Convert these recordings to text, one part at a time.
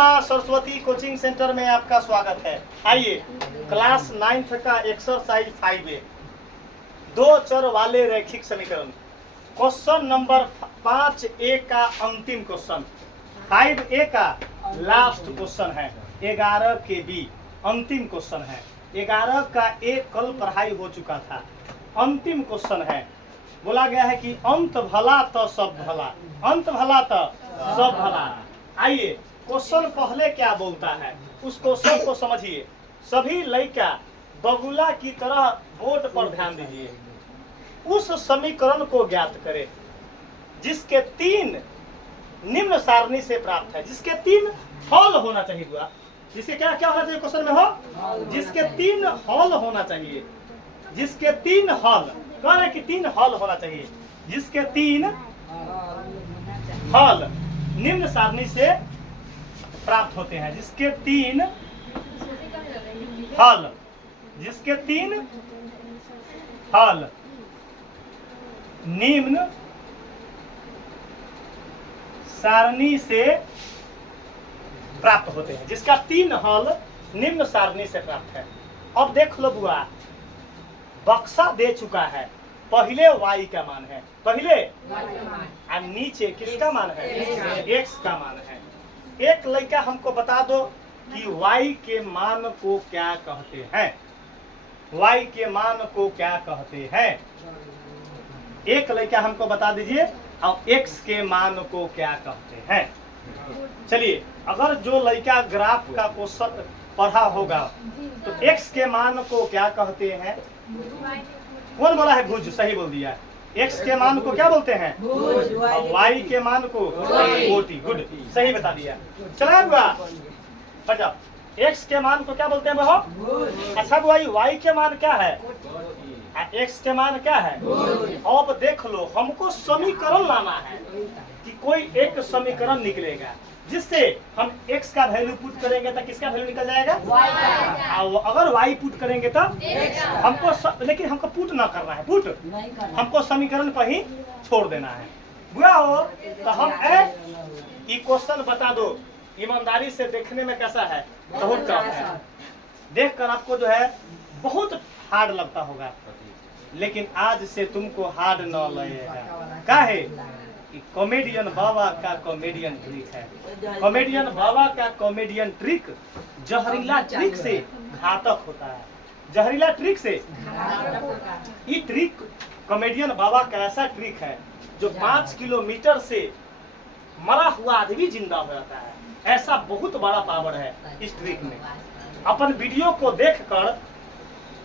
माँ Saraswati coaching centre में आपका स्वागत है। आइए क्लास 9th का एक्सरसाइज 5A, दो चर वाले रैखिक समीकरण, क्वेश्चन नंबर 5A का अंतिम क्वेश्चन, 5A का लास्ट क्वेश्चन है। 11 के बी अंतिम क्वेश्चन है। 11 का एक कल पढ़ाई हो चुका था, अंतिम क्वेश्चन है। बोला गया है कि अंत भला तो सब भला, अंत भला तो सब भला। आइए क्वेश्चन पहले क्या बोलता है उस क्वेश्चन को समझिए। सभी लड़का बगुला की तरह बोर्ड पर ध्यान दीजिए। उस समीकरण को ज्ञात करें जिसके 3 निम्न सारणी से प्राप्त है, जिसके 3 हल होना चाहिए। हुआ जिसके क्या क्या होना चाहिए क्वेश्चन में हो, जिसके 3 हल होना चाहिए, जिसके 3 हल कह रहे कि 3 हल होना चाहिए, जिसके 3 हल निम्न सारणी से प्राप्त होते हैं, जिसके 3 हल, जिसके 3 हल निम्न सारणी से प्राप्त होते हैं, जिसका 3 हल निम्न सारणी से प्राप्त है। अब देख लो बुआ, बक्सा दे चुका है, पहले y का मान है, पहले और नीचे किसका मान है, x का मान है। एक लड़का हमको बता दो कि y के मान को क्या कहते हैं, y के मान को क्या कहते हैं। एक लड़का हमको बता दीजिए और x के मान को क्या कहते हैं। चलिए, अगर जो लड़का ग्राफ का क्वेश्चन पढ़ा होगा तो x के मान को क्या कहते हैं। कौन बोला है भुज, सही बोल दिया। x के मान को क्या बोलते हैं, और y के मान को कोटि, गुड, सही बता दिया। चला बुआ, बजाओ। x के मान को क्या बोलते हैं बहो। अच्छा बुआ, y के मान क्या है, x के मान क्या है। अब देख लो, हमको समीकरण लाना है कि कोई एक समीकरण निकलेगा जिससे हम x का वैल्यू पुट करेंगे तो किसका वैल्यू निकल जाएगा, y। अगर y पुट करेंगे तो हमको लेकिन हमको पुट ना करना है, पुट हमको समीकरण पर ही छोड़ देना है। बुआ हो तो हम ये क्वेश्चन बता दो, ईमानदारी से देखने में कैसा है, बहुत टफ है। देखकर आपको जो है बहुत हार्ड लगता होगा, लेकिन आज से तुमको हार्ड न लगेगा। काहे कि कॉमेडियन बाबा का कॉमेडियन ट्रिक है। कॉमेडियन बाबा का कॉमेडियन ट्रिक जहरीला ट्रिक से घातक होता है, जहरीला ट्रिक से। ये ट्रिक कॉमेडियन बाबा का ऐसा ट्रिक है जो 5 किलोमीटर से मरा हुआ आदमी जिंदा हो जाता है। ऐसा बहुत बड़ा पावर है इस ट्रिक में। अपन वीडियो को देखकर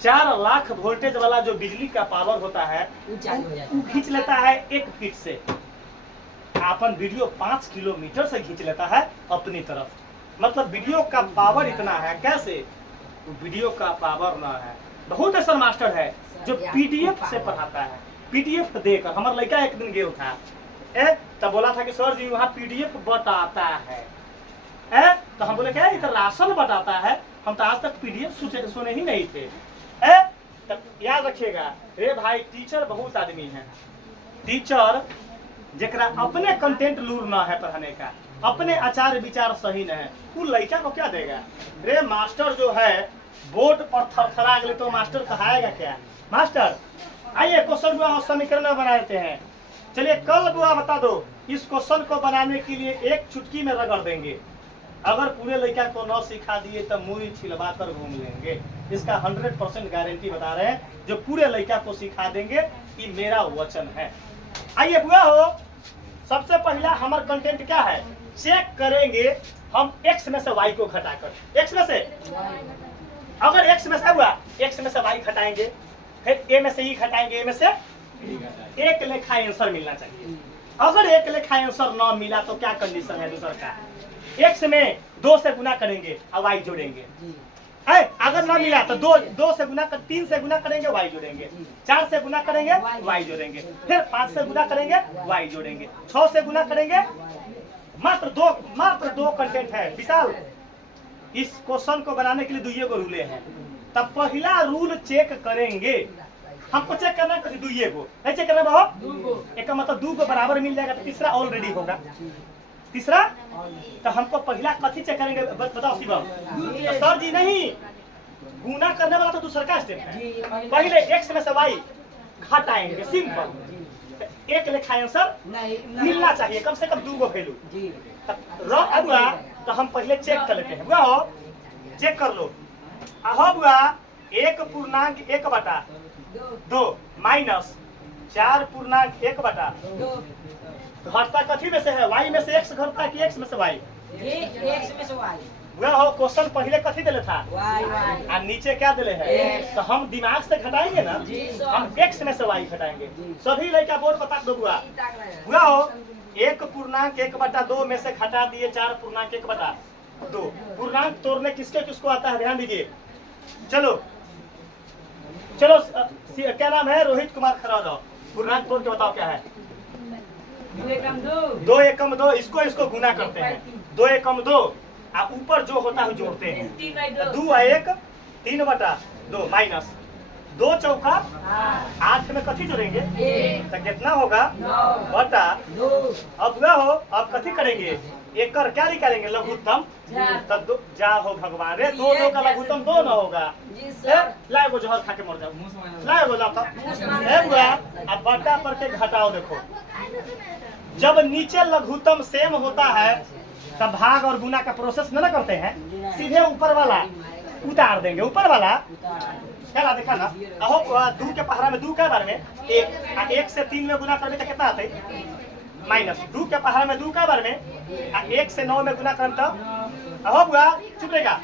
4 लाख वोल्टेज वाला जो बिजली का पावर होता है वो खींच लेता है 1 फीट से। अपन वीडियो 5 किलोमीटर से खींच लेता है अपनी तरफ। मतलब वीडियो का पावर इतना है। कैसे, वीडियो का पावर ना है। बहुत ऐसा मास्टर है जो पीडीएफ से पढ़ाता है, पीडीएफ देकर। हमारा लड़का एक दिन गया था, तब बोला था कि सर जी वहाँ पीडीएफ बताता है। तो हम बोले क्या इधर राशन बताता है, हम तो आज तक पीडीएफ सुने ही नहीं थे। तब याद रखिएगा रे भाई, टीचर बहुत आदमी है। टीचर जरा अपने कंटेंट लूर ना है पढ़ाने का, अपने आचार विचार सही न है, वो लड़का को क्या देगा। रे मास्टर जो है बोर्ड पर थरथरा गए तो मास्टर कहाएगा क्या। मास्टर आइए क्वेश्चन बुआ समीकरण बना देते हैं। चलिए कल बुआ बता दो, इस क्वेश्चन को बनाने के लिए एक चुटकी में रगड़ देंगे। अगर पूरे लड़का को न सिखा दिए तो मुरी छिलवा कर घूम लेंगे। इसका 100% गारंटी बता रहे हैं, जो पूरे लड़का को सिखा देंगे, ये मेरा वचन है। आइए बुआ हो, सबसे पहला हमारा कंटेंट क्या है, चेक करेंगे हम x में से y को घटाकर। x में से, अगर x में से हुआ, x में से y घटाएंगे, फिर a में से e घटाएंगे, a में से एक लेखा आंसर मिलना चाहिए। अगर एक लेखा आंसर ना मिला तो क्या कंडीशन है दूसरा का, x में 2 से गुना करेंगे और y जोड़ेंगे। अगर ना मिला तो 2 से गुना कर, 3 से गुना करेंगे, y जोड़ेंगे, 4 से गुना करेंगे, y जोड़ेंगे, फिर 5 से गुना करेंगे, y जोड़ेंगे, 6 से गुना करेंगे। मात्र दो कंटेंट है विशाल। इस क्वेश्चन को बनाने के लिए 2 रूले हैं। तब पहला रूल चेक करेंगे, हमको चेक करना है 2 को चेक करना बहुत, एक का मतलब 2 को बराबर मिल जाएगा तो तीसरा ऑलरेडी होगा। तीसरा तो हमको पहला कथी चेक करेंगे बताओ शिवम। तो सर जी नहीं, गुना करने वाला तो दूसरा का स्टेप है। पहले एक्स में से वाई घटाएंगे, सिंपल। एक लिखा आंसर मिलना चाहिए, कम से कम 2 गो वैल्यू। हुआ तो हम पहले चेक कर लेते हैं। हुआ हो, चेक कर लो। हुआ 1.1/2 माइनस 4.1/2 घटता कथी में से है? वाई में से एक्स घटता है कि एक्स में से वाई? एक्स में से वाई। वह हो क्वेश्चन पहले कथी दिले था? वाई। और नीचे क्या दिले है? तो हम दिमाग से घटाएंगे ना, हम एक्स में से वाई घटाएंगे। सभी लड़का बोर्ड बता दो। हुआ हो 1.1/2 में से घटा दिए 4.1/2। पूर्णांक तोड़ने किसके किसको आता है ध्यान दीजिए। चलो चलो क्या नाम है? रोहित कुमार खरादो। पूर्णांक तोड़ के बताओ क्या है? 2 एकम 2। इसको इसको गुना करते हैं। 2 एकम 2 और ऊपर जो होता है जोड़ते हैं। 2 और 1 3/2 माइनस 2 चौका 8 में कथी जोड़ेंगे? तो कितना होगा? बटा 2। अब हुआ हो, अब कथी करेंगे? एक कर क्या निकालेंगे? लघुत्तम। तब जा हो भगवान रे, 2 का लघुत्तम 2 न होगा। लाए वो जहर खा के मर जाओ। लाए वो जाता हुआ। अब बटा पर के घटाओ। देखो जब नीचे लघुत्तम सेम होता है तब भाग और गुना का प्रोसेस न करते हैं, सीधे ऊपर वाला उतार देंगे। ऊपर वाला क्या देखा ना? अहो 2 के पहाड़ा में 2 के बारे में 1 से 3 में गुना करने तो कितना आता है? माइनस 2 के पहाड़ा में 2 के बारे में 1 से 9 में गुना करने तो अहो बुआ चुप रहेगा।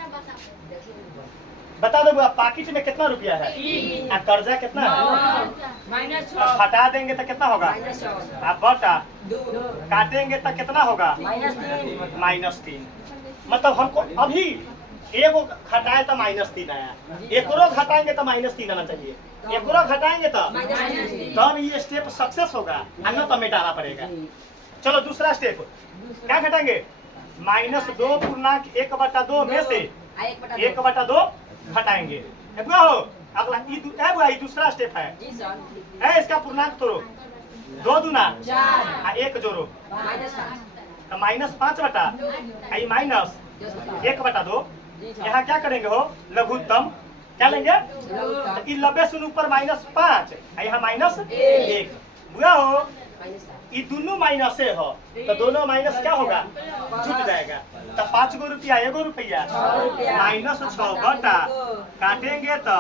बता दो बुआ पाकिट में कितना रुपया है? और कर्जा कितना है? हटा देंगे तो कितना होगा? आप बटा काटेंगे तो कितना होगा? -3। मतलब हमको अभी एगो घटाए तो -3 आया, एकरो घटाएंगे तो -3 आना चाहिए। एकरो घटाएंगे तो तब ये स्टेप सक्सेस होगा, अन्य तो मिटाना पड़ेगा। चलो दूसरा स्टेप क्या घटाएंगे? -2.1/2 में से 1/2 घटाएंगे। हो अगला ये दूसरा स्टेप है। इसका पूर्णांक तोड़ो। 2 दूना 1 जोड़ो तो -5/, माइनस 1/2। यहाँ क्या करेंगे हो? लघुत्तम क्या लेंगे? तो 90 से ऊपर -5, यहाँ -1। बुआ हो ये दोनों माइनस से हो तो दोनों माइनस क्या होगा? जुट जाएगा। तो 5 गो रुपया 1 रुपया -6 बटा काटेंगे तो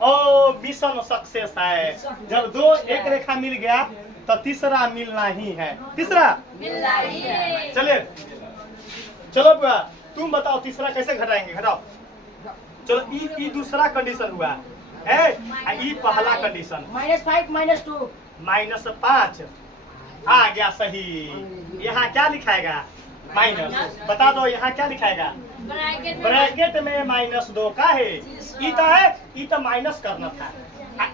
ओ मिशन सक्सेस है। जब 2 एक रेखा मिल गया तो तीसरा मिलना ही है। तीसरा चलिए चलो बुआ तुम बताओ तीसरा कैसे घटाएंगे? घटाओ। चलो ई दूसरा कंडीशन हुआ है। ई पहला कंडीशन -5 -5 आ गया सही। यहाँ क्या लिखाएगा? माइनस। बता दो यहाँ क्या लिखाएगा? ब्रैकेट में -2 का है। ई तो माइनस करना था।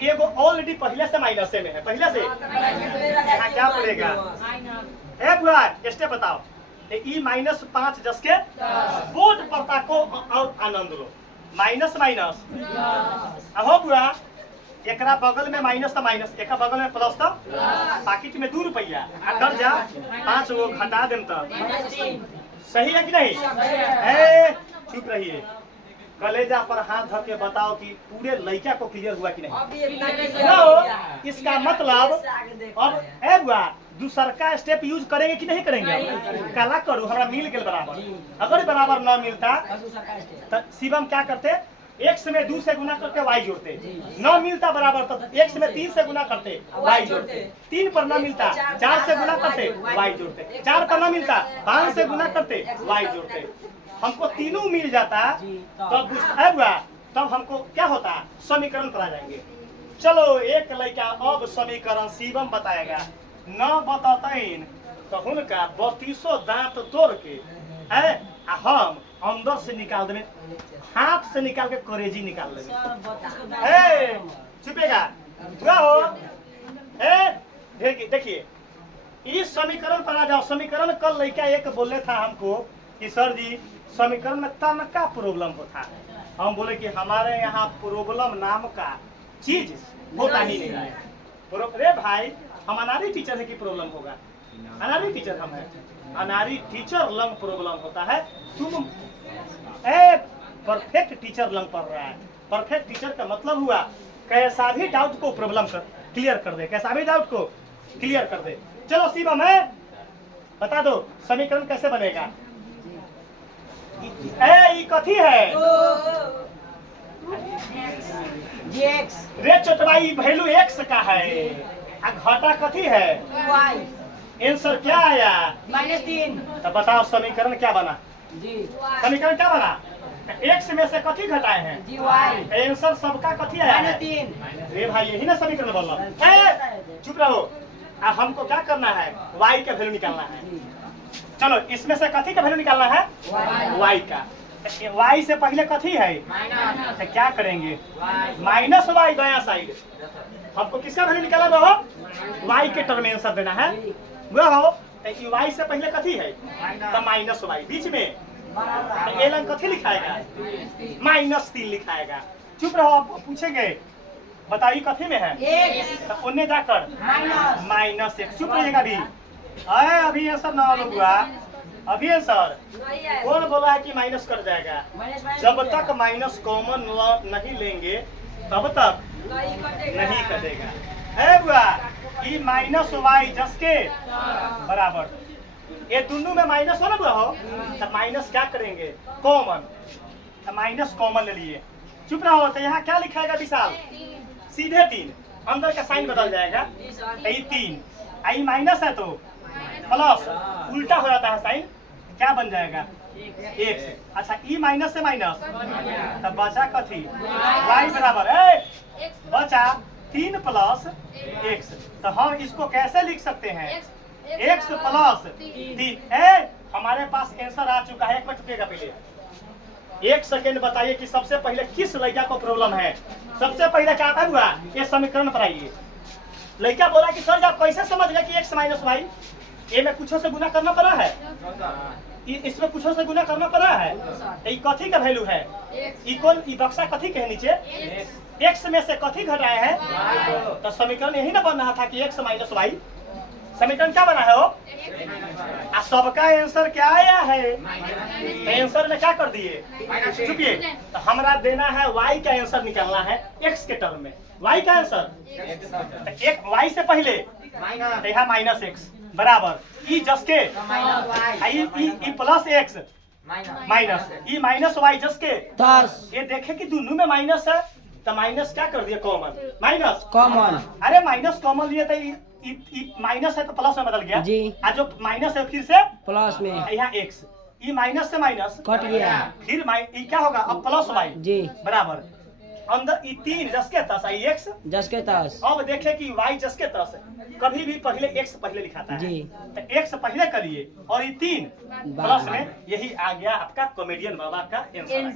एगो ऑलरेडी पहले से माइनस में है, पहले से। यहाँ क्या पड़ेगा? बुआ स्टेप बताओ। ई -5 जस के बोर्ड पड़ता को और आनंद लो। माइनस अहो बुआ एकरा बगल में माइनस तो माइनस, एक बगल में प्लस तो पाकिट में 2 रुपया कर जा 5 गो घटा देम तो सही है कि नहीं? चुप रहिए। कलेजा पर हाथ धर के बताओ कि पूरे लड़का को क्लियर हुआ कि नहीं? इसका मतलब अब बुआ दूसर का स्टेप यूज करेंगे कि नहीं करेंगे? काला करो हमारा मिल के बराबर। अगर बराबर न मिलता तो शिवम क्या करते? x में 2 से गुना करके y जोड़ते। न मिलता बराबर तो x में 3 से गुना करते y जोड़ते। 3 पर न मिलता 4 से गुना करते y जोड़ते। 4 पर न मिलता 5 से गुना करते y जोड़ते। हमको तीनों मिल जाता तब हमको क्या होता? समीकरण पर आ जाएंगे। चलो एक लड़का अब समीकरण शिवम बताएगा। न बताइन तो उनका 32 दांत तोड़ के हम अंदर से निकाल देंगे, हाथ से निकाल के करेजी निकाल लेंगे। चुपेगा हो? देखिए इस समीकरण पर आ जाओ। समीकरण कल लड़का एक बोले था हमको कि सर जी समीकरण में तनका प्रॉब्लम होता। हम बोले कि हमारे यहाँ प्रॉब्लम नाम का चीज होता ही नहीं है। अरे भाई हम अनारी टीचर है कि प्रॉब्लम होगा? अनारी टीचर हम हैं। अनारी टीचर लंग प्रॉब्लम होता है। तुम ए परफेक्ट टीचर लंग पढ़ रहा है। परफेक्ट टीचर का मतलब हुआ कैसा भी डाउट को प्रॉब्लम कर क्लियर कर दे, कैसा भी डाउट को क्लियर कर दे। चलो शिवम है, बता दो समीकरण कैसे बनेगा। ए ई कथी है? X रे चटवाई वैल्यू एक्स का है। आ घटा कथी है? Y आंसर क्या आया? -3 तो बताओ समीकरण क्या बना? जी समीकरण क्या बना? एक्स में से कथी घटाए हैं? जी Y आंसर सबका कथी आया है? -3 रे भाई यही ना समीकरण बोल रहा है। चुप रहो। हमको क्या करना है? y का वैल्यू निकालना है। चलो इसमें से कथी का वैल्यू निकालना है? y का। y से पहले कथी है? तो क्या करेंगे? माइनस वाई दायां साइड। हमको किसका वैल्यू निकालना हो? y के टर्म में आंसर देना है। वह हो तो y से पहले कथी है? तो माइनस वाई बीच में तो ए लाइन कथी लिखाएगा? -3 लिखाएगा। चुप रहो, आप पूछेंगे बताइए कथी में है? X तो उन्हें जाकर माइनस -1। चुप रहिएगा अभी। अरे अभी आंसर ना हुआ। अभी आंसर कौन बोला है कि माइनस कर जाएगा? जब तक माइनस कॉमन नहीं लेंगे तब तक नहीं कटेगा। है बुआ ई माइनस वाई जस के बराबर। ये दोनों में माइनस हो ना बुआ हो तो माइनस क्या करेंगे? कॉमन। तो माइनस कॉमन ले लिए। चुप रहो। तो यहाँ क्या लिखाएगा विशाल? सीधे 3 अंदर का साइन बदल जाएगा। तो ये 3 आई माइनस है तो प्लस उल्टा हो जाता है साइन, क्या बन जाएगा? 1। अच्छा ई माइनस से माइनस तो बचा कथी? y बराबर है बचा 3 + x। तो हम इसको कैसे लिख सकते हैं? x + 3। हमारे पास आंसर आ चुका है। 1 मिनट रुकिएगा पहले। 1 सेकेंड बताइए कि सबसे पहले किस लड़का को प्रॉब्लम है? सबसे पहले क्या था हुआ? ये समीकरण बनाइए। लड़का बोला कि सर आप कैसे समझ गए कि x - y? ये में कुछों से गुना करना पड़ा है, इसमें कुछों से गुना करना पड़ा है। ये कथी का वैल्यू है? इक्वल ई बक्सा कथी के नीचे x में से कथी घटाए हैं? तो समीकरण यही ना बन रहा था कि x - y। समीकरण क्या बना है वो? सबका आंसर क्या आया है? आंसर में क्या कर दिए? चुपिए। तो हमारा देना है y का आंसर निकालना है x के टर्म में। y का आंसर तो एक y से पहले तो यहाँ -x बराबर ई जस के E plus x minus E minus y जस के 10 ये देखे कि दोनों में माइनस है तो माइनस क्या कर दिया? कॉमन। माइनस कॉमन अरे माइनस कॉमन लिए तो माइनस है तो प्लस में बदल गया जी। आज जो माइनस है फिर से प्लस में यहाँ x ई माइनस से माइनस कट गया। फिर ई क्या होगा? अब प्लस y जी बराबर अंदर ई 3 जस के 10 आई x। 10 के 10 अब देखे कि y जस के 10 कभी भी पहले x पहले लिखाता है जी। तो x पहले करिए और ये 3 प्लस में यही आ गया आपका कॉमेडियन बाबा का आंसर।